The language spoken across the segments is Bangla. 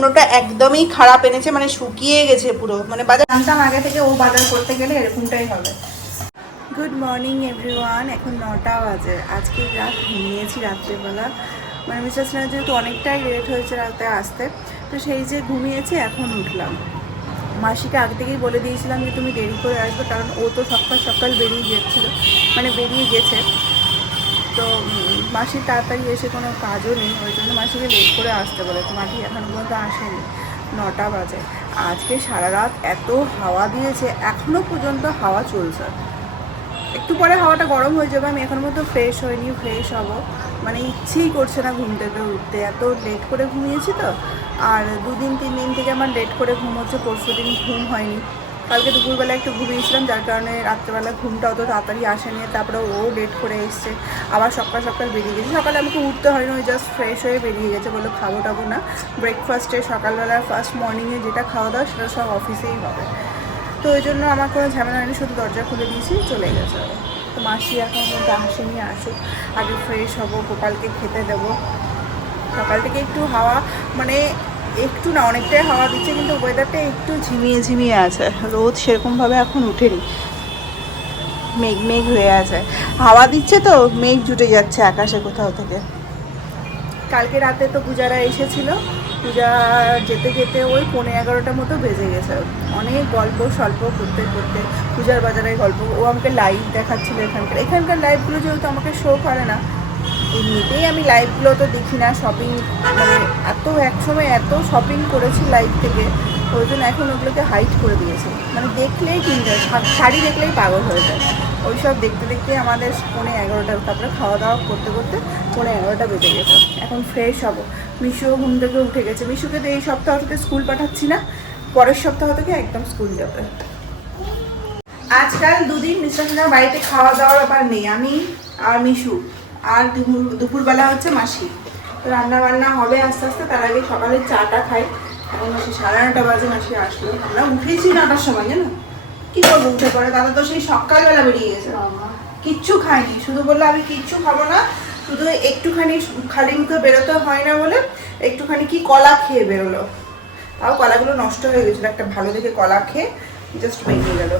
কুমড়োটা একদমই খারাপ এনেছে, মানে শুকিয়ে গেছে পুরো, মানে বাজার জানতাম আগে থেকে ও বাজার করতে গেলে এরকমটাই হবে। গুড মর্নিং এভরিওয়ান, এখন 9টা বাজে। আজকে রাত ঘুমিয়েছি রাত্রেবেলা, মানে মিস্টার স্নেহা যেহেতু অনেকটাই লেট হয়েছে রাতে আসতে, তো সেই যে ঘুমিয়েছি এখন উঠলাম। মাসিকে আগে থেকেই বলে দিয়েছিলাম যে তুমি দেরি করে আসবে, কারণ ও তো সকাল সকাল বেরিয়ে গিয়েছিলো, মানে বেরিয়ে গেছে। তো মাসির তাড়াতাড়ি এসে কোনো কাজও নেই, ওই জন্য মাসিকে লেট করে আসতে বলেছে। মাসি এখন পর্যন্ত আসেনি, 9টা বাজে। আজকে সারা রাত এত হাওয়া দিয়েছে, এখনও পর্যন্ত হাওয়া চলছে। একটু পরে হাওয়াটা গরম হয়ে যাবে, আমি এখনও পর্যন্ত ফ্রেশ হইনি, ফ্রেশ হব, মানে ইচ্ছেই করছে না ঘুম থেকে উঠতে, এত লেট করে ঘুমিয়েছি তো। আর 2-3 দিন থেকে আমার লেট করে ঘুম হচ্ছে, পরশু দিন ঘুম হয়নি। কালকে দুপুরবেলা একটু ঘুমিয়েছিলাম, যার কারণে রাত্রেবেলা ঘুমটা অত তাড়াতাড়ি আসেনি। তারপরে ও লেট করে এসছে, আবার সকাল সকাল বেরিয়ে গেছে। সকালে আমাকে উঠতে হয়নি, ওই জাস্ট ফ্রেশ হয়ে বেরিয়ে গেছে, বললো খাবো টাবো না, ব্রেকফাস্টে সকালবেলা ফার্স্ট মর্নিংয়ে যেটা খাওয়া দাওয়া সেটা সব অফিসেই হবে। তো ওই জন্য আমার কোনো ঝামেলা হয়নি, শুধু দরজা খুলে দিয়েছি, চলে গেছে। তো মাসি এখন কিন্তু আসেনি, আসুক, আগে ফ্রেশ হবো, গোপালকে খেতে দেবো। সকাল থেকে একটু হাওয়া, মানে একটু না অনেকটাই হাওয়া দিচ্ছে, কিন্তু ওয়েদারটা একটু ঝিমিয়ে ঝিমিয়ে আছে, রোদ সেরকমভাবে এখন উঠেনি, মেঘ মেঘ হয়ে আছে। হাওয়া দিচ্ছে তো মেঘ জুটে যাচ্ছে আকাশে কোথাও থেকে। কালকে রাতে তো পূজারা এসেছিলো, পূজা যেতে যেতে ওই 11:30 মতো বেজে গেছে। অনেক গল্প স্বল্প করতে করতে, পূজার বাজারে গল্প, ও আমাকে লাইভ দেখাচ্ছিলো। এখানকার লাইভগুলো যেহেতু আমাকে শো করে না, এমনিতেই আমি লাইভগুলো তো দেখি না, শপিং মানে একসময় এত শপিং করেছি লাইভ থেকে, ওই জন্য এখন ওগুলোকে হাইড করে দিয়েছি। মানে দেখলেই কিনতে, শাড়ি দেখলেই পাগল হয়ে যায়। ওই সব দেখতে দেখতে আমাদের 11:30, তারপরে খাওয়া দাওয়া করতে করতে 11:30 বেজে গেছে। এখন ফ্রেশ হবো। মিশুও ঘুম থেকে উঠে গেছে। মিশুকে তো এই সপ্তাহ থেকে স্কুল পাঠাচ্ছি না, পরের সপ্তাহ থেকে একদম স্কুল যাবে। আজকাল 2 দিন মিস্টার স্নেহার বাড়িতে খাওয়া দাওয়ার ব্যাপার নেই, আমি আর মিশু, আর দুপুরবেলা হচ্ছে মাসি। তো রান্না বান্না হবে আস্তে আস্তে, তার আগে সকালে চাটা খাই। এখন মাসি 9:30 বাজে মাসি আসলো, আমরা উঠেছি 9টার সময়, জানো কী করবো উঠে পড়ে। দাদা তো সেই সকালবেলা বেরিয়ে গেছে, কিচ্ছু খায়নি, শুধু বললো আমি কিচ্ছু খাবো না, শুধু একটুখানি খালি মুখে বেরোতে হয় না বলে একটুখানি কি কলা খেয়ে বেরোলো। তাও কলাগুলো নষ্ট হয়ে গেছিলো, একটা ভালো দেখে কলা খেয়ে জাস্ট বেরিয়ে গেলো।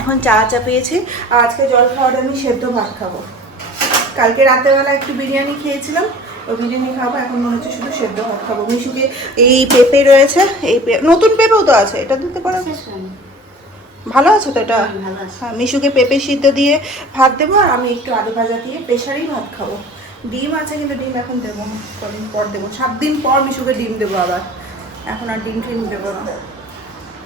এখন চা পেয়েছি, আর আজকে জল খাওয়াটা আমি সেদ্ধ ভাত খাবো। কালকে রাতেরবেলা একটু বিরিয়ানি খেয়েছিলাম, ওই বিরিয়ানি খাবো। এখন মনে হচ্ছে শুধু সেদ্ধ ভাত খাবো। মিশুকে এই পেঁপে রয়েছে, এই নতুন পেঁপেও তো আছে, এটা দিতে পারো, ভালো আছে তো এটা। হ্যাঁ, মিশুকে পেঁপে সিদ্ধ দিয়ে ভাত দেবো, আর আমি একটু আলু ভাজা দিয়ে প্রেশারেই ভাত খাবো। ডিম আছে, কিন্তু ডিম এখন দেবো না, কদিন পর দেবো, 7 দিন পর মিশুকে ডিম দেবো আবার, এখন আর ডিম ফিম দেবো না।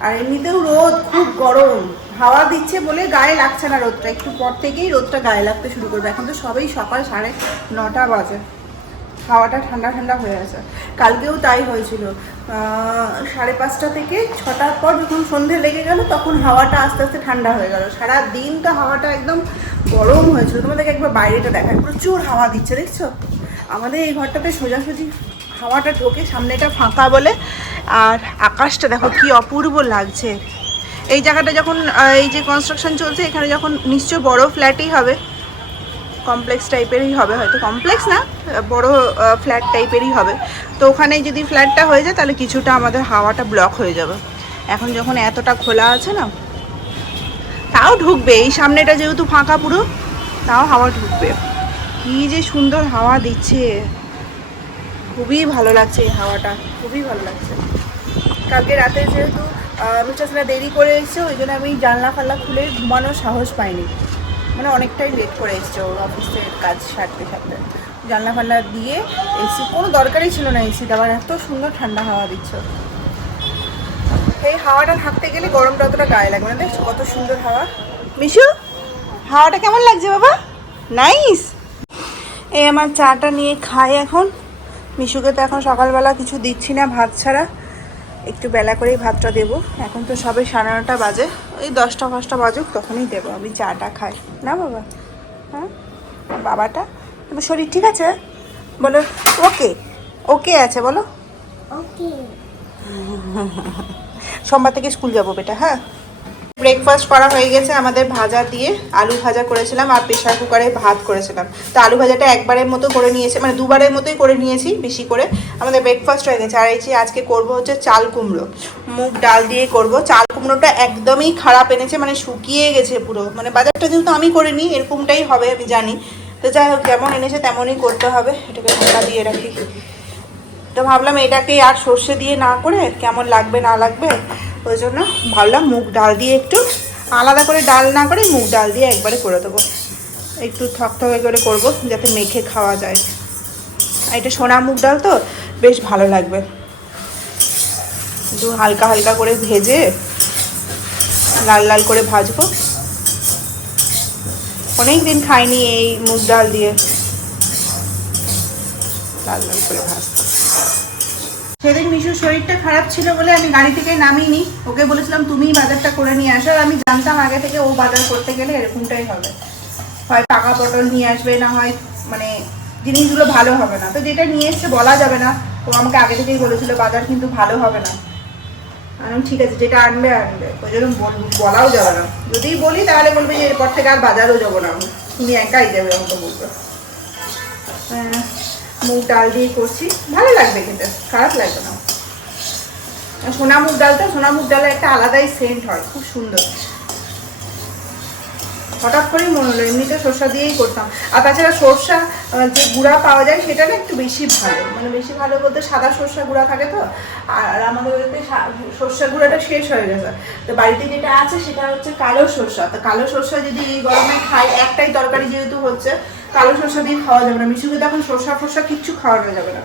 আর এমনিতেও রোদ খুব গরম, হাওয়া দিচ্ছে বলে গায়ে লাগছে না রোদটা, একটু পর থেকেই রোদটা গায়ে লাগতে শুরু করবে। এখন তো সবেই সকাল 9:30 বাজে, হাওয়াটা ঠান্ডা ঠান্ডা হয়ে আছে। কালকেও তাই হয়েছিল, 5:30 থেকে 6টার পর যখন সন্ধে লেগে গেল, তখন হাওয়াটা আস্তে আস্তে ঠান্ডা হয়ে গেল। সারা দিন তো হাওয়াটা একদম গরম হয়েছিল। তোমাদেরকে একবার বাইরেটা দেখায়, প্রচুর হাওয়া দিচ্ছে, দেখছো? আমাদের এই ঘরটাতে সোজাসুজি হাওয়াটা ঢোকে, সামনেটা ফাঁকা বলে। আর আকাশটা দেখো কি অপূর্ব লাগছে। এই জায়গাটা যখন এই যে কনস্ট্রাকশন চলছে, এখানে যখন নিশ্চয় বড় ফ্ল্যাটই হবে, কমপ্লেক্স টাইপেরই হবে, হয়তো কমপ্লেক্স না, বড় ফ্ল্যাট টাইপেরই হবে। তো ওখানে যদি ফ্ল্যাটটা হয়ে যায়, তাহলে কিছুটা আমাদের হাওয়াটা ব্লক হয়ে যাবে। এখন যখন এতটা খোলা আছে না, তাও ঢুকবে, এই সামনেটা যেহেতু ফাঁকা পুরো, তাও হাওয়া ঢুকবে। কি যে সুন্দর হাওয়া দিচ্ছে, খুবই ভালো লাগছে এই হাওয়াটা, খুবই ভালো লাগছে। কালকে রাতে যেহেতু মিস্টার দেরি করে এসছে, ওই জন্য আমি জানলা ফাল্লা খুলে ঘুমানোর সাহস পাইনি, মানে অনেকটাই লেট করে এসছে ওর অফিসের কাজ সারতে সারতে। জানলা ফাল্লা দিয়ে এসি, কোনো দরকারই ছিল না এসিটা, আবার এত সুন্দর ঠান্ডা হাওয়া দিচ্ছে। এই হাওয়াটা থাকতে গেলে গরমটা অতটা গায়ে লাগবে না। দেখছো কত সুন্দর হাওয়া। মিশু, হাওয়াটা কেমন লাগছে বাবা? নাইস। এই আমার চাটা নিয়ে খাই এখন। মিশুকে তো এখন সকালবেলা কিছু দিচ্ছি না ভাত ছাড়া, একটু বেলা করেই ভাতটা দেবো। এখন তো সবে 9:30 বাজে, ওই 10টা বাজুক তখনই দেবো। আমি চাটা খাই না বাবা? হ্যাঁ বাবাটা, তোমার শরীর ঠিক আছে বলো? ওকে ওকে আছে বলো, ওকে। সোমবার থেকে স্কুল যাবো বেটা। হ্যাঁ ব্রেকফাস্ট করা হয়ে গেছে আমাদের, ভাজা দিয়ে আলু ভাজা করেছিলাম আর প্রেশার কুকারে ভাত করেছিলাম। তো আলু ভাজাটা একবারের মতো করে নিয়েছি, মানে দুবারের মতোই করে নিয়েছি বেশি করে। আমাদের ব্রেকফাস্ট হয়ে গেছে। আর এই যে আজকে করব হচ্ছে চাল কুমড়ো, মুগ ডাল দিয়ে করব। চাল কুমড়োটা একদমই খারাপ এনেছে, মানে শুকিয়ে গেছে পুরো, মানে বাজারটা যেহেতু আমি করিনি এরকমটাই হবে আমি জানি। তো যাই হোক, যেমন এনেছে তেমনই করতে হবে। এটাকে ঢাকা দিয়ে রাখি। তো ভাবলাম এটাকে আর সর্ষে দিয়ে না করে কেমন লাগবে না লাগবে, ওই জন্য ভাবলাম মুগ ডাল দিয়ে একটু আলাদা করে ডাল না করে মুগ ডাল দিয়ে একবারে করে দেবো। একটু থকথকে করে করব যাতে মেখে খাওয়া যায়। আর এটা সোনা মুগ ডাল তো বেশ ভালো লাগবে। একটু হালকা হালকা করে ভেজে লাল লাল করে ভাজবো। অনেক দিন খাইনি এই মুগ ডাল দিয়ে, লাল লাল করে ভাজবো। সেদিন মিশুর শরীরটা খারাপ ছিল বলে আমি গাড়ি থেকে নামিনি, ওকে বলেছিলাম তুমিই বাজারটা করে নিয়ে আসো। আর আমি জানতাম আগে থেকে ও বাজার করতে গেলে এরকমটাই হবে, হয় পাকা পটল নিয়ে আসবে, না হয় মানে জিনিসগুলো ভালো হবে না। তো যেটা নিয়ে এসছে বলা যাবে না, ও আমাকে আগে থেকেই বলেছিল বাজার কিন্তু ভালো হবে না। আমি ঠিক আছে, যেটা আনবে আনবে, ওই জন্য বলাও যাবে না। যদি বলি তাহলে বলবে যে এরপর থেকে আর বাজারও যাবো না, তুমি একাই যাবে, আমাকে বলবে। মুগ ডাল দিয়ে করছি, ভালো লাগবে খেতে, খারাপ লাগবে না। সোনা মুগ ডালটা, সোনা মুগ ডালের একটা আলাদাই সেন্ট হয়, খুব সুন্দর। হঠাৎ করেই মনে হলো, এমনিতে সরষা দিয়েই করতাম। আর তাছাড়া সরষা যে গুঁড়া পাওয়া যায় সেটা না একটু বেশি ভালো, মানে বেশি ভালো বলতে সাদা সরষা গুঁড়া থাকে তো। আর আমাদের বাড়িতে সরষা গুঁড়াটা শেষ হয়ে গেছে, তো বাড়িতে যেটা আছে সেটা হচ্ছে কালো সরষা। তো কালো সরষা যদি এই গরমে খাই, একটাই তরকারি যেহেতু হচ্ছে, কালো সরষা দিয়ে খাওয়া যাবে না। মিশুকে তখন সরষা ফরষা কিচ্ছু খাওয়ানো যাবে না।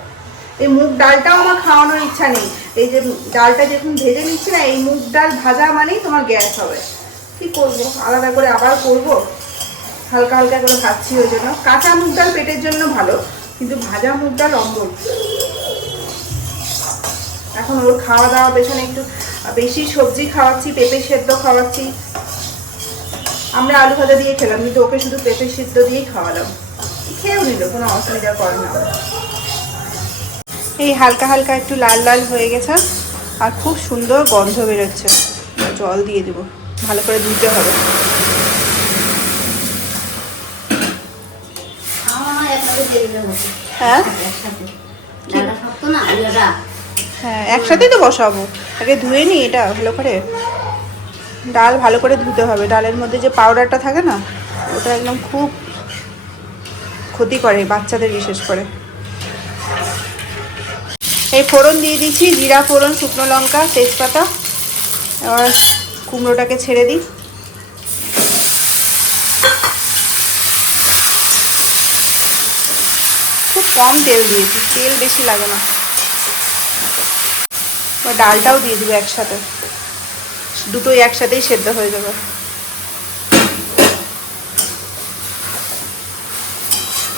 এই মুগ ডালটাও আমার খাওয়ানোর ইচ্ছা নেই। এই যে ডালটা যখন ভেজে নিচ্ছি না, এই মুগ ডাল ভাজা মানেই তোমার গ্যাস হবে। কি করবো, আলাদা করে আবার করব, হালকা হালকা করে ভাজছি। ওই জন্য কাঁচা মুগ ডাল পেটের জন্য ভালো, কিন্তু ভাজা মুগ ডাল অম্বল। এখন ওর খাওয়া দাওয়া পেছনে একটু বেশি সবজি খাওয়াচ্ছি, পেঁপে সেদ্ধ খাওয়াচ্ছি। আমরা আলু ভাজা দিয়ে খেলাম, কিন্তু ওকে শুধু পেঁপে সেদ্ধ দিয়েই খাওয়ালাম, খেয়েও নিল, কোনো অসুবিধা করে না। এই হালকা হালকা একটু লাল লাল হয়ে গেছে আর খুব সুন্দর গন্ধ বেরোচ্ছে। জল দিয়ে দেবো, ভালো করে ধুতে হবে। হ্যাঁ হ্যাঁ, একসাথেই তো বসাবো, আগে ধুয়ে নিই এটা ভালো করে। ডাল ভালো করে ধুতে হবে, ডালের মধ্যে যে পাউডারটা থাকে না, ওটা একদম খুব ক্ষতি করে বাচ্চাদের বিশেষ করে। এই ফোড়ন দিয়ে দিচ্ছি, জিরা ফোড়ন, শুকনো লঙ্কা, তেজপাতা। এবার কুমড়োটাকে ছেড়ে দিই। খুব কম তেল দিয়েছি, তেল বেশি লাগে না। এবার ডালটাও দিয়ে দেবো একসাথে, দুটোই একসাথেই সেদ্ধ হয়ে যাবে।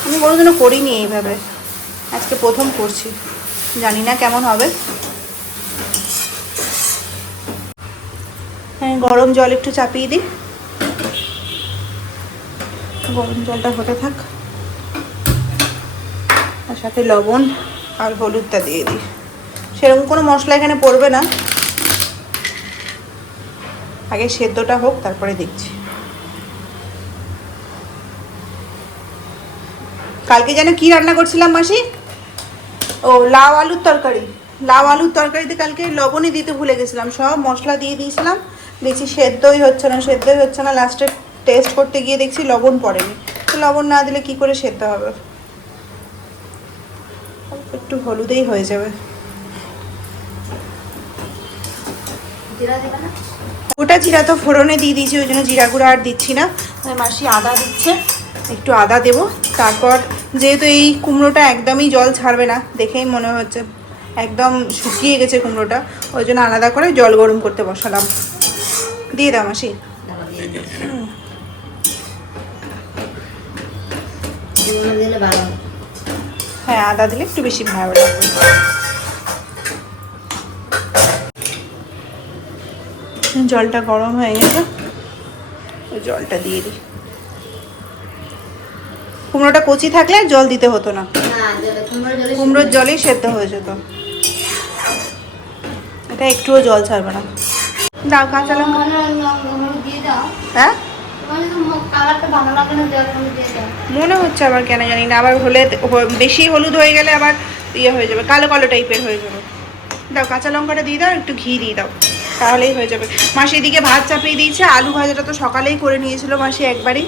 আমি কোনোদিনও করিনি এইভাবে, আজকে প্রথম করছি, জানি না কেমন হবে। হ্যাঁ, গরম জল একটু চাপিয়ে দিই, গরম জলটা হতে থাক। আর সাথে লবণ আর হলুদটা দিয়ে দিই। সেরকম কোনো মশলা এখানে পড়বে না, আগে সেদ্ধটা হোক তারপরে দিচ্ছি। কালকে যেন কি রান্না করছিলাম মাসি? ও, লাউ আলুর তরকারি। লাউ আলুর তরকারিতে কালকে লবণই দিতে ভুলে গেছিলাম, সব মশলা দিয়ে দিয়েছিলাম, দেখছি সেদ্ধই হচ্ছে না। লাস্টে টেস্ট করতে গিয়ে দেখছি লবণ পড়েনি। তো লবণ না দিলে কি করে সেদ্ধ হবে? একটু হলুদেই হয়ে যাবে। ওটা জিরা তো ফোড়নে দিয়ে দিয়েছি, ওই জন্য জিরা গুঁড়া আর দিচ্ছি না। মাসি আদা দিচ্ছে, একটু আদা দেবো। তারপর যেহেতু এই কুমড়োটা একদমই জল ছাড়বে না, দেখেই মনে হচ্ছে একদম শুকিয়ে গেছে কুমড়োটা, ওই জন্য আলাদা করে জল গরম করতে বসালাম। দিয়ে দাও মাসি। হ্যাঁ, আদা দিলে একটু বেশি ভালো লাগবে। জলটা গরম হয়ে গেছে, ওই জলটা দিয়ে দিই। কুমড়োটা কচি থাকলে আর জল দিতে হতো না, কুমড়োর জলেই সেদ্ধ হয়ে যেত। এটা একটুও জল ছাড়বে না। দাও কাঁচা লঙ্কা। হ্যাঁ মনে হচ্ছে আবার কেন জানি না, আবার হলে বেশি হলুদ হয়ে গেলে আবার ইয়ে হয়ে যাবে, কালো কালো টাইপের হয়ে যাবে। দাও কাঁচা লঙ্কাটা দিয়ে দাও, একটু ঘি দিয়ে দাও, তাহলেই হয়ে যাবে। মাসি এদিকে ভাত চাপিয়ে দিয়েছে, আলু ভাজাটা তো সকালেই করে নিয়েছিল মাসি একবারই,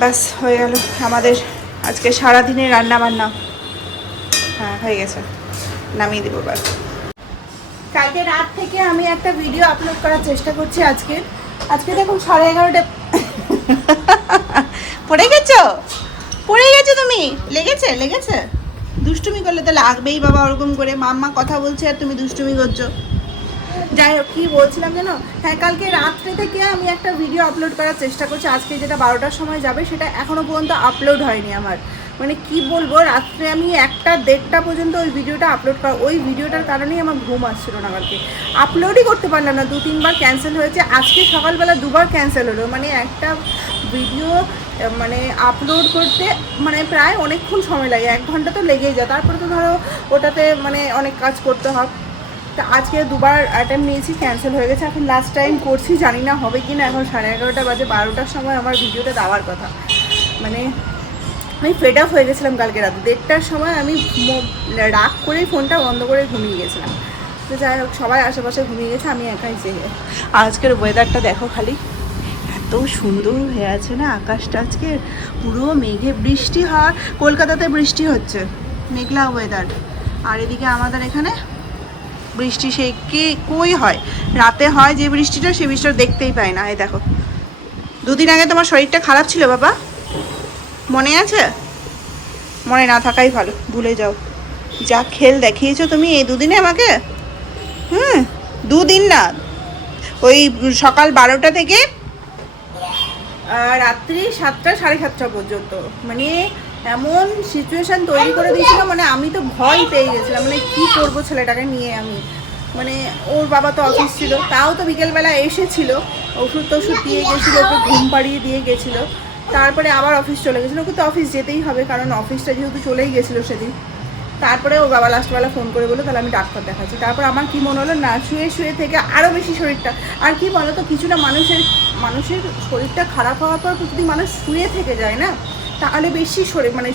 ব্যাস হয়ে গেল আমাদের আজকে সারাদিনের রান্না বান্না। হ্যাঁ হয়ে গেছে, নামিয়ে দেবো ব্যাস। কালকে রাত থেকে আমি একটা ভিডিও আপলোড করার চেষ্টা করছি। আজকে দেখুন 11:30 পড়ে গেছো তুমি, লেগেছে দুষ্টুমি করলে তো লাগবেই বাবা, ওরকম করে মাম্মা কথা বলছে আর তুমি দুষ্টুমি করছো। যাই হোক, কী বলছিলাম জানো, হ্যাঁ কালকে রাত্রে থেকে আমি একটা ভিডিও আপলোড করার চেষ্টা করছি। আজকে যেটা 12টার সময় যাবে সেটা এখনও পর্যন্ত আপলোড হয়নি আমার। মানে কি বলবো, রাত্রে আমি 1টা-1:30 পর্যন্ত ওই ভিডিওটা আপলোড করা, ওই ভিডিওটার কারণেই আমার ঘুম আসছিল না। কালকে আপলোডই করতে পারলাম না, 2-3বার ক্যান্সেল হয়েছে। আজকে সকালবেলা 2বার ক্যান্সেল হলো। মানে একটা ভিডিও মানে আপলোড করতে মানে প্রায় অনেকক্ষণ সময় লাগে, 1 ঘন্টা তো লেগেই যায়। তারপরে তো ধরো ওটাতে মানে অনেক কাজ করতে হয়। তা আজকে 2বার অ্যাটেম্প নিয়েছি, ক্যান্সেল হয়ে গেছে। এখন লাস্ট টাইম করছি, জানি না হবে কি না। এখন 11:30 বাজে, 12টার সময় আমার ভিডিওটা দেওয়ার কথা। মানে আমি ফেড আপ হয়ে গেছিলাম কালকে রাতে 1:30টার সময়। আমি রাগ করেই ফোনটা বন্ধ করে ঘুমিয়ে গেছিলাম। তো যাই হোক, সবাই আশেপাশে ঘুমিয়ে গেছে, আমি একাই জেগে। আজকের ওয়েদারটা দেখো খালি, এত সুন্দর হয়ে আছে না আকাশটা। আজকে পুরো মেঘে বৃষ্টি হয়, কলকাতাতে বৃষ্টি হচ্ছে, মেঘলা ওয়েদার। আর এদিকে আমাদের এখানে বৃষ্টি সেই কই হয়, রাতে হয় যে বৃষ্টিটা, সেই বৃষ্টিটা দেখতেই পাই না। এই দেখো, 2 দিন আগে তোমার শরীরটা খারাপ ছিল বাবা, মনে আছে? মনে না থাকাই ভালো, ভুলে যাও। যা খেল দেখিয়েছো তুমি এই 2 দিনে আমাকে। 2 দিন না, ওই সকাল 12টা থেকে রাত্রি 7টা 7:30 পর্যন্ত। মানে এমন সিচুয়েশান তৈরি করে দিয়েছিল, মানে আমি তো ভয় পেয়ে গেছিলাম। মানে কী করবো ছেলেটাকে নিয়ে আমি। মানে ওর বাবা তো অফিস ছিল, তাও তো বিকেলবেলা এসেছিল, ওষুধ দিয়ে গেছিলো, একটু ঘুম পাড়িয়ে দিয়ে গেছিলো। তারপরে আবার অফিস চলে গেছিলো, ওকে তো অফিস যেতেই হবে, কারণ অফিসটা যেহেতু চলেই গেছিলো সেদিন। তারপরে ও বাবা লাস্টবেলা ফোন করে বললো তাহলে আমি ডাক্তার দেখাচ্ছি। তারপর আমার কি মনে হলো, না শুয়ে থেকে আরও বেশি শরীরটা, আর কি বলো তো, কিছুটা মানুষের শরীরটা খারাপ হওয়ার পর যদি মানুষ শুয়ে থেকে যায় না, তাহলে বেশি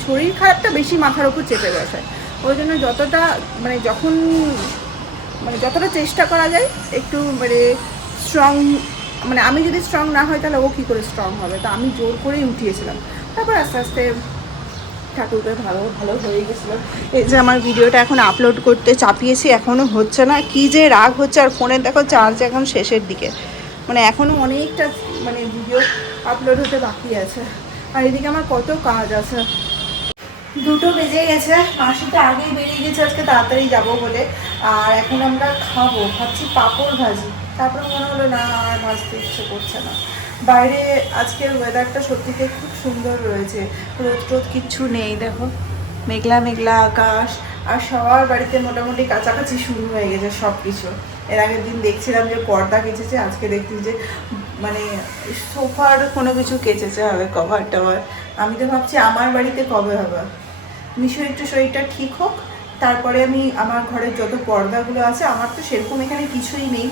শরীর খারাপটা বেশি মাথার উপর চেপে বসায়। ওই জন্য যতটা চেষ্টা করা যায় একটু স্ট্রং, আমি যদি স্ট্রং না হয় তাহলে ও কী করে স্ট্রং হবে। তো আমি জোর করেই উঠিয়েছিলাম। তারপর আস্তে আস্তে ঠাকুরকে ভালো হয়ে গেছিলো। এই যে আমার ভিডিওটা এখন আপলোড করতে চাপিয়েছি, এখনও হচ্ছে না, কি যে রাগ হচ্ছে। আর ফোনের দেখো চার্জ এখন শেষের দিকে, এখনও অনেকটা ভিডিও আপলোড হতে বাকি আছে। আর এদিকে আমার কত কাজ আছে। 2টো বেজে গেছে, মাসিটা আগেই বেরিয়ে গেছে আজকে তাড়াতাড়ি যাবো বলে। আর এখন আমরা ভাবছি পাঁপড় ভাজি। তারপরে মনে হলো না, আর ভাজতে ইচ্ছে করছে না। বাইরে আজকের ওয়েদারটা সত্যিতে খুব সুন্দর রয়েছে, রোদ কিচ্ছু নেই। দেখো মেঘলা আকাশ, আর সবার বাড়িতে মোটামুটি কাছাকাছি শুরু হয়ে গেছে সব কিছু। এর আগের দিন দেখছিলাম যে পর্দা কেচেছে, আজকে দেখছি যে সোফার কোনো কিছু কেচেছে হবে, কভার টভার। আমি তো ভাবছি আমার বাড়িতে কবে হবে। মিশো একটু শরীরটা ঠিক হোক, তারপরে আমি আমার ঘরের যত পর্দাগুলো আছে, আমার তো সেরকম এখানে কিছুই নেই,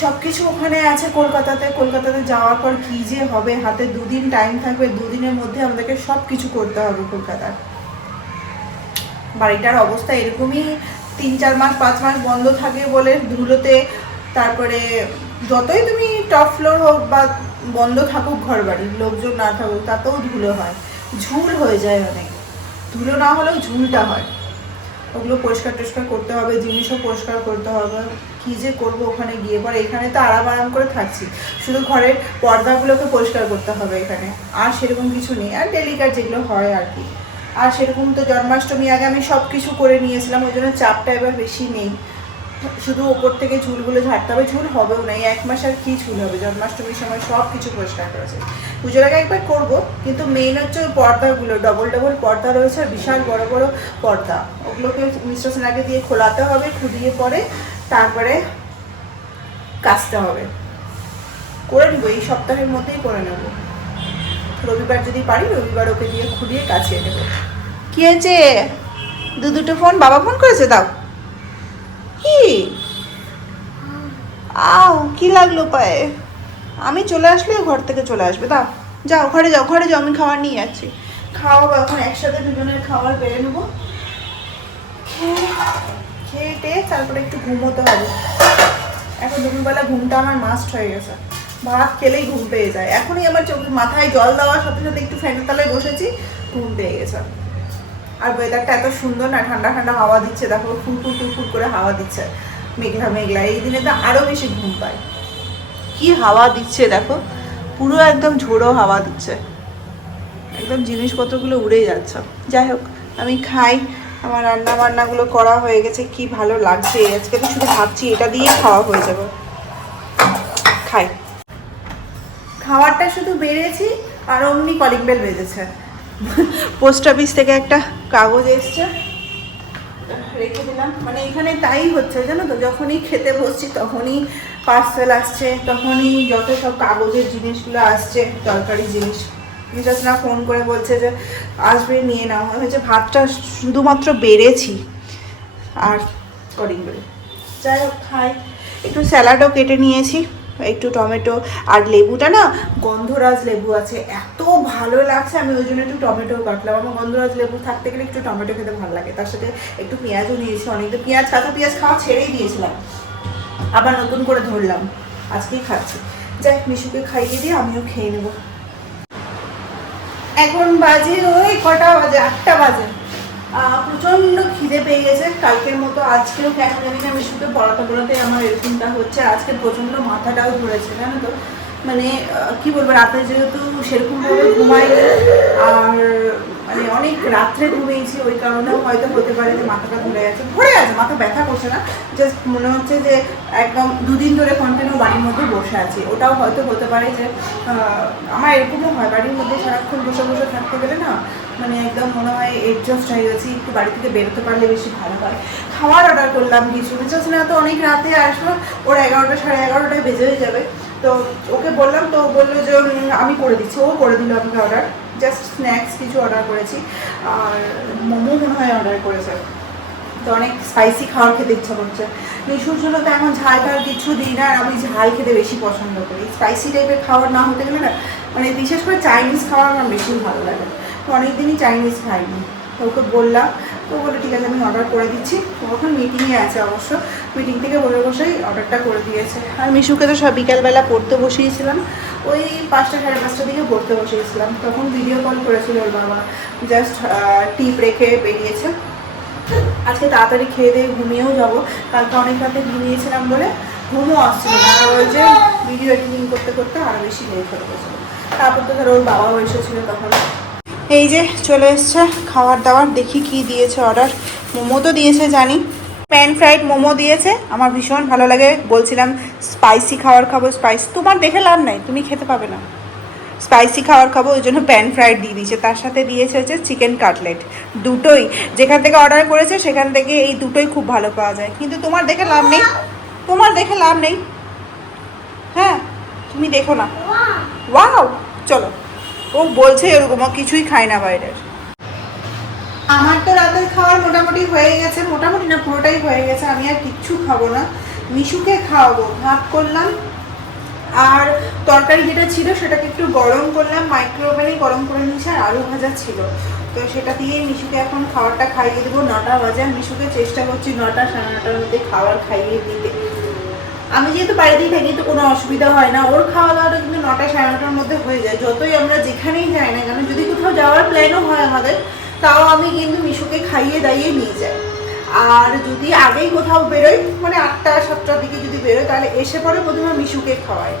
সব কিছু ওখানে আছে কলকাতাতে যাওয়ার পর কী যে হবে। হাতে 2 দিন টাইম থাকবে, 2 দিনের মধ্যে আমাদেরকে সব কিছু করতে হবে কলকাতার। বাড়িটার অবস্থা এরকমই, 3-4 মাস 5 মাস বন্ধ থাকে বলে ধুলোতে। তারপরে যতই তুমি টপ ফ্লোর হোক বা বন্ধ থাকুক ঘর বাড়ির, লোকজন না থাকুক, তাতেও ধুলো হয়, ঝুল হয়ে যায়। অনেক ধুলো না হলেও ঝুলটা হয়। ওগুলো পরিষ্কার করতে হবে, জিনিসও পরিষ্কার করতে হবে। কী যে করবো ওখানে গিয়ে। পরে এখানে তো আরাম করে থাকছি, শুধু ঘরের পর্দাগুলোকে পরিষ্কার করতে হবে এখানে, আর সেরকম কিছু নেই। আর ডেলিকার যেগুলো হয় আর কি। আর সেরকম তো জন্মাষ্টমী আগে আমি সব কিছু করে নিয়েছিলাম, ওই জন্য চাপটা এবার বেশি নেই। শুধু ওপর থেকে ঝুলগুলো ঝাড়তে হবে, ঝুল হবেও না, 1 মাস আর কি ঝুল হবে। জন্মাষ্টমীর সময় সব কিছু পরিষ্কার করেছে, পুজোর আগে একবার করবো। কিন্তু মেইন হচ্ছে ওই পর্দাগুলো, ডবল পর্দা রয়েছে, বিশাল বড় পর্দা, ওগুলোকে মিস্ট্রেসের আগে দিয়ে খোলাতে হবে, খুলিয়ে পরে তারপরে কাচতে হবে। করে নেবো, এই সপ্তাহের মধ্যেই করে নেব। রবিবার যদি পারি, রবিবার ওকে দিয়ে খুলিয়ে কাচিয়ে নেবো। কি হয়েছে? 2টো ফোন? বাবা ফোন করেছে? দাও। কি আও কি লাগলো পায়ে? আমি চলে আসলে ঘর থেকে চলে আসবে। দাও যাও ঘরে যাও, ঘরে যাও, আমি খাবার নিয়ে যাচ্ছি। খাওয়াবো এখন একসাথে, দুজনের খাবার বেড়ে নেবো। খেয়ে টেয়ে তারপরে একটু ঘুমোতে হবে। এখন দুপুরবেলা ঘুমটা আমার মাস্ট হয়ে গেছে, ভাত খেলেই ঘুম পেয়ে যায়। এখনই আমার চোখে মাথায় জল দেওয়ার সাথে সাথে একটু ফ্যানের তলায় বসেছি, ঘুম পেয়ে গেছে। আর ওয়েদারটা এত সুন্দর না, ঠান্ডা ঠান্ডা হাওয়া দিচ্ছে, দেখো ফুরফুর ফুরফুর করে হাওয়া দিচ্ছে, মেঘলা মেঘলা। এই দিনে তো আরও বেশি ঘুম পায়। কি হাওয়া দিচ্ছে দেখো, পুরো একদম ঝোড়ো হাওয়া দিচ্ছে, একদম জিনিসপত্রগুলো উড়ে যাচ্ছে। যাই হোক আমি খাই, আমার রান্না বান্নাগুলো করা হয়ে গেছে, কি ভালো লাগছে আজকে। তো শুধু ভাবছি এটা দিয়ে খাওয়া হয়ে যাবে। খাই, খাবারটা শুধু বেড়েছি আর অমনি কলিং বেল বেজেছে। পোস্ট অফিস থেকে একটা কাগজ এসছে, রেখে দিলাম। মানে এখানে তাই হচ্ছে জানো তো, যখনই খেতে বসছি তখনই পার্সেল আসছে, তখনই যত সব কাগজের জিনিসগুলো আসছে, দরকারি জিনিস। মিসাস না ফোন করে বলছে যে আসবে নিয়ে নাও। হয়েছে ভাতটা শুধুমাত্র বেড়েছি আর কলিং বেল। যাই হোক খাই। একটু স্যালাডও কেটে নিয়েছি, একটু টমেটো আর লেবুটা না গন্ধরাজ লেবু আছে, এত ভালো লাগছে, আমি ওই জন্য একটু টমেটোও কাটলাম। আমার গন্ধরাজ লেবু থাকতে গেলে একটু টমেটো খেতে ভালো লাগে। তার সাথে একটু পেঁয়াজও নিয়েছি, অনেকটা পেঁয়াজ, কাঁচা পেঁয়াজ খাওয়া ছেড়েই দিয়েছিলাম, আবার নতুন করে ধরলাম, আজকেই খাচ্ছি। যাই মিশুকে খাইয়ে দিয়ে আমিও খেয়ে নেব। এখন বাজে ওই কটা বাজে, 8টা বাজে। প্রচণ্ড খিদে পেয়ে গেছে, কালকের মতো আজকেও কেন জানি না মিশুকে পড়াতে পড়াতে আমার এরকমটা হচ্ছে। আজকে প্রচণ্ড মাথাটাও ধরেছে জানো তো, মানে কি বলবো, রাতে যেহেতু সেরকমভাবে ঘুমাইনি আর মানে অনেক রাত্রে ঘুমিয়েছি, ওই কারণেও হয়তো হতে পারে যে মাথাটা ধরে গেছে। ধরে আছে, মাথা ব্যথা করছে না, জাস্ট মনে হচ্ছে যে একদম দুদিন ধরে কন্টিনিউ বাড়ির মধ্যে বসে আছি। ওটাও হয়তো হতে পারে যে আমার এরকমও হয়, বাড়ির মধ্যে সারাক্ষণ বসে বসে থাকতে গেলে না মানে একদম মনে হয় এডজাস্ট হয়ে গেছি, একটু বাড়ি থেকে বেরোতে পারলে বেশি ভালো হয়। খাবার অর্ডার করলাম কিছু, জাস্ট না তো অনেক রাতে আসলো, ওর 11টা সাড়ে 11টায় বেজে হয়ে যাবে। তো ওকে বললাম, তো বললো যে আমি করে দিচ্ছি। ও করে দিল আমাকে অর্ডার, জাস্ট স্ন্যাক্স কিছু অর্ডার করেছি আর মোমো মনে হয় অর্ডার করেছে। তো অনেক স্পাইসি খাবার খেতে ইচ্ছা করছে। মিশুর জন্য তো এখন ঝাল খাওয়ার কিছু দিই না, আর আমি ঝাল খেতে বেশি পছন্দ করি। স্পাইসি টাইপের খাবার না হতে গেলে না, মানে বিশেষ করে চাইনিজ খাবার আমার বেশি ভালো লাগে। তো অনেকদিনই চাইনিজ খাইনি, তো ওকে বললাম, তো বলে ঠিক আছে আমি অর্ডার করে দিচ্ছি। ও এখন মিটিংয়ে আছে অবশ্য, মিটিং থেকে বসে বসেই অর্ডারটা করে দিয়েছে। আর মিশুকে তো সব বিকালবেলা পড়তে বসিয়েছিলাম, ওই 5টা সাড়ে 5টার দিকে পড়তে বসিয়েছিলাম। তখন ভিডিও কল করেছিল ওর বাবা, জাস্ট টিপ রেখে বেরিয়েছে। আজকে তাড়াতাড়ি খেয়ে দিয়ে ঘুমিয়েও যাবো, কালকে অনেক রাতে ঘুমিয়েছিলাম বলে ঘুমও আসছিল না, আর ওই যে ভিডিও এডিটিং করতে করতে আরও বেশি লেট হয়ে গেছিলো। তারপর তো ধরো ওর বাবাও এসেছিলো তখন। এই যে চলে এসছে খাবার দাবার, দেখি কি দিয়েছে অর্ডার। মোমো তো দিয়েছে জানি, প্যান ফ্রাইড মোমো দিয়েছে, আমার ভীষণ ভালো লাগে। বলছিলাম স্পাইসি খাবার খাবো, স্পাইসি তোমার দেখে লাভ নাই, তুমি খেতে পাবে না। স্পাইসি খাবার খাবো ওই জন্য প্যান ফ্রাইড দিয়ে দিয়েছে, তার সাথে দিয়েছে হচ্ছে চিকেন কাটলেট। দুটোই যেখান থেকে অর্ডার করেছে সেখান থেকে এই দুটোই খুব ভালো পাওয়া যায়, কিন্তু তোমার দেখে লাভ নেই, তোমার দেখে লাভ নেই। হ্যাঁ তুমি দেখো না। ওয়াও, চলো। ও বলছে এরকম, ও কিছুই খায় না বাইরের। আমার তো রাতের খাওয়ার মোটামুটি হয়ে গেছে, মোটামুটি না পুরোটাই হয়ে গেছে। আমি আর কিচ্ছু খাবো না, মিশুকে খাওয়াবো। ভাত করলাম আর তরকারি যেটা ছিল সেটাকে একটু গরম করলাম, মাইক্রোওভেনে গরম করে নিয়েছি, আর আলু ভাজা ছিল, তো সেটা দিয়েই মিশুকে এখন খাবারটা খাইয়ে দেবো। 9টা বাজে, মিশুকে চেষ্টা করছি 9টা সাড়ে 9টার মধ্যে খাবার খাইয়ে দিতে। আমি যেহেতু বাড়িতেই থাকি তো কোনো অসুবিধা হয় না, ওর খাওয়া দাওয়াটা কিন্তু 9টা সাড়ে 9টার মধ্যে হয়ে যায়। যতই আমরা যেখানেই যাই না কেন, যদি কোথাও যাওয়ার প্ল্যানও হয় আমাদের, তাও আমি কিন্তু মিশুকে খাইয়ে দাইয়ে নিয়ে যাই। আর যদি আগেই কোথাও বেরোই, মানে 8টা 7টার দিকে যদি বেরোই, তাহলে এসে পরে প্রথমে মিশুকে খাওয়াই।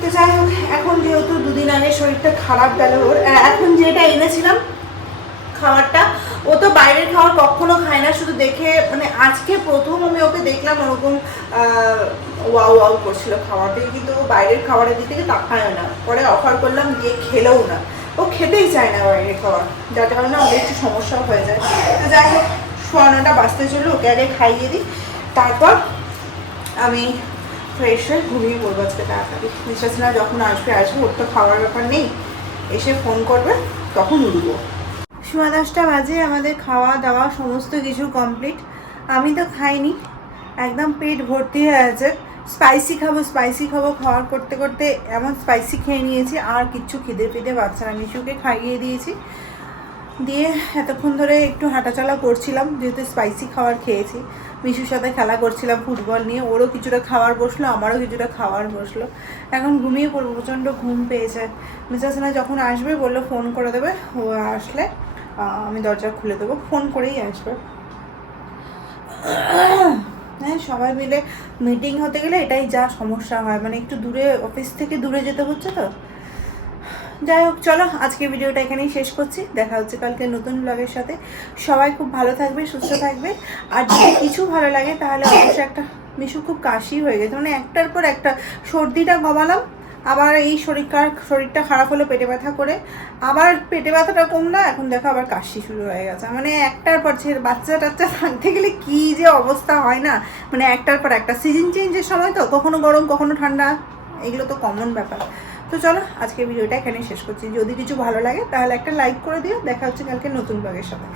তো যাই হোক, এখন যেহেতু দুদিন আগে শরীরটা খারাপ গেল ওর, এখন যেটা এনেছিলাম খাবারটা, ও তো বাইরের খাবার কখনো খায় না, শুধু দেখে মানে আজকে প্রথম আমি ওকে দেখলাম ওরকম ওয়াও ওয়াও করছিল খাওয়াতে, কিন্তু ও বাইরের খাবারের দিক থেকে তাকায় না। পরে অফার করলাম, দিয়ে খেলেও না, ও খেতেই চায় না বাইরের খাবার, যার কারণে অনেক একটু সমস্যা হয়ে যায়। তো যাই হোক, 9টা বাজতে চললো, ওকে আগে খাইয়ে দিই, তারপর আমি ফ্রেশ হয়ে ঘুমিয়ে পড়বো আজকে তাড়াতাড়ি। বিশ্বাস না যখন আসবে, ওর তো খাওয়ার ব্যাপার নেই, এসে ফোন করবে তখন উঠবো। 10:30 বাজে, আমাদের খাওয়া দাওয়া সমস্ত কিছু কমপ্লিট। আমি তো খাইনি, একদম পেট ভর্তি হয়ে আছে, স্পাইসি খাবো খাওয়ার করতে করতে এমন স্পাইসি খেয়ে নিয়েছি, আর কিচ্ছু খিদে পিদে পাচ্ছে না। মিশুকে খাইয়ে দিয়েছি, দিয়ে এতক্ষণ ধরে একটু হাঁটাচলা করছিলাম, যেহেতু স্পাইসি খাবার খেয়েছি। মিশুর সাথে খেলা করছিলাম ফুটবল নিয়ে, ওরও কিছুটা খাবার বসলো, আমারও কিছুটা খাবার বসলো। এখন ঘুমিয়ে পড়বো, প্রচণ্ড ঘুম পেয়েছে। মিসেস না যখন আসবে বললো ফোন করে দেবে, ও আসলে আমি দরজা খুলে দেবো, ফোন করেই আসবে। হ্যাঁ, সবাই মিলে মিটিং হতে গেলে এটাই যা সমস্যা হয়, মানে একটু দূরে, অফিস থেকে দূরে যেতে হচ্ছে তো। যাই হোক, চলো আজকে ভিডিওটা এখানেই শেষ করছি। দেখা হচ্ছে কালকে নতুন ব্লগের সাথে। সবাই খুব ভালো থাকবে, সুস্থ থাকবে। আর যদি কিছু ভালো লাগে তাহলে অবশ্যই একটা, মিশু খুব কাশি হয়ে গেছে, মানে একটার পর একটা। সর্দিটা কমালাম, আবার এই শরীরটা খারাপ হলো পেটে ব্যথা করে, আবার পেটে ব্যথাটা কমলো, এখন দেখো আবার কাশি শুরু হয়ে গেছে। মানে একটার পর বাচ্চা টাচ্চা থাকতে গেলে কি যে অবস্থা হয় না, মানে একটার পর একটা। সিজন চেঞ্জের সময় তো, কখনো গরম কখনো ঠান্ডা, এগুলো তো কমন ব্যাপার। তো চলো আজকে ভিডিওটা এখানে শেষ করছি। যদি কিছু ভালো লাগে তাহলে একটা লাইক করে দিও। দেখা হচ্ছে কালকে নতুন ব্লগের সাথে।